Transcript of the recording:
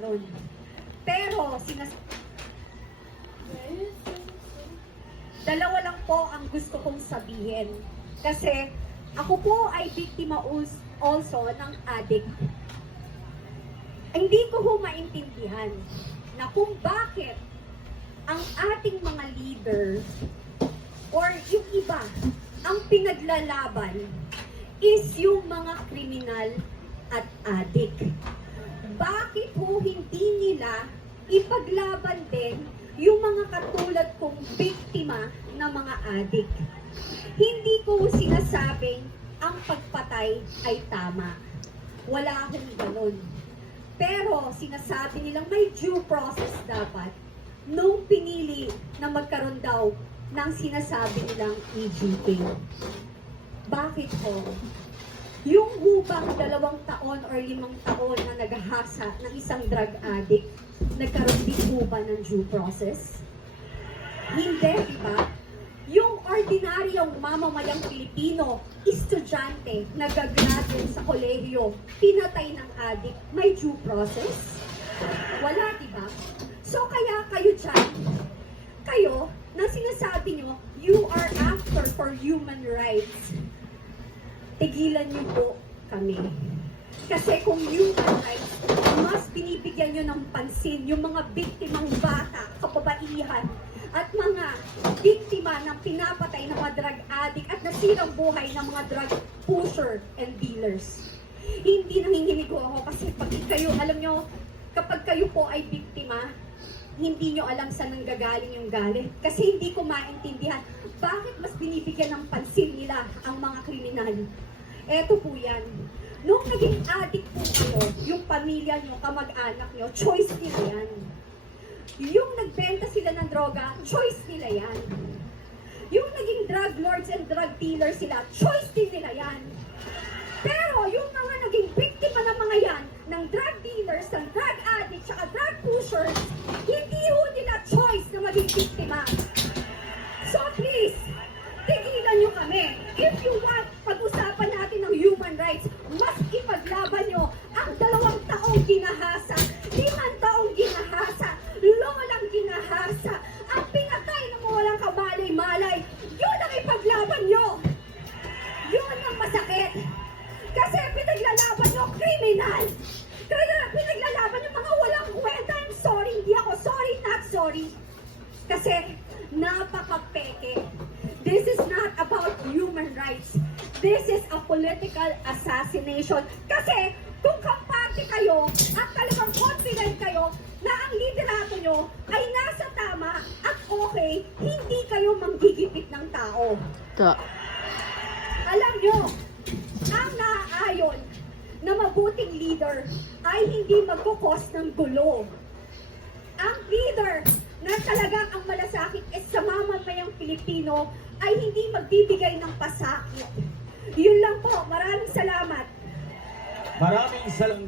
nun. Pero, sinas... Dalawa lang po ang gusto kong sabihin. Kasi, ako po ay biktima also ng addict. Hindi ko ho maintindihan na kung bakit ang ating mga leaders or yung iba ang pinaglalaban is yung mga kriminal at addict. Ipaglaban din yung mga katulad kong biktima ng mga addict? Hindi ko sinasabing ang pagpatay ay tama. Wala akong ganun. Pero sinasabi nilang may due process dapat nung pinili na magkaroon daw ng sinasabi nilang EGK. Bakit po? Yung hubang dalawang taon or limang taon na naghahasa ng isang drug addict, nagkaroon din po ba ng due process? Hindi, di ba? Yung ordinaryong mamamayang Pilipino, estudyante, nagagraduate sa kolehiyo, pinatay ng addict, may due process? Wala, di ba? So kaya kayo dyan, kayo, na sinasabi nyo, you are after for human rights. Tigilan niyo po kami. Kasi kung human rights, mas binibigyan nyo ng pansin yung mga biktimang bata, kababaihan, at mga biktima ng pinapatay ng mga drug addict at nasirang buhay ng mga drug pusher and dealers. Hindi nanginginig ko ako kasi pag kayo, alam nyo, kapag kayo po ay biktima, hindi nyo alam saan nanggagaling yung galit. Kasi hindi ko maintindihan bakit mas binibigyan ng pansin nila ang mga kriminal. Eto po yan. Nung naging addict po kayo, yung pamilya nyo, kamag-anak nyo, choice nila yan. Yung nagbenta sila ng droga, choice nila yan. Yung naging drug lords and drug dealers sila, choice din nila yan. Pero yung mga naging biktima ng mga yan, ng drug dealers, ng drug addicts, saka drug pushers, hindi ho nila choice na maging biktima. So please, tigilan nyo kami. If you want, pag-usapan natin ng human rights, mas ipaglaban nyo ang dalawang taong ginahasa, limang taong ginahasa, lolang ginahasa, ang pinatay na walang kamalay-malay, yun ang ipaglaban nyo. Yun ang masakit. Kasi pinaglalaban nyo kriminal. Kaya pinaglalaban yung mga walang kwenta. I'm sorry, hindi ako sorry, not sorry. Kasi napaka-peke. This is not about human rights. This is a political assassination. Kasi kung kampante kayo at talagang confident kayo na ang liderato nyo ay nasa tama at okay, hindi kayo manggigipit ng tao. Ta. Alam nyo, ang naaayon na mabuting leader ay hindi magkukos ng gulo. Ang leader na talagang ang malasakit is sa mamamayang Pilipino ay hindi magbibigay ng pasakit. Yun lang po. Maraming salamat. Maraming salamat.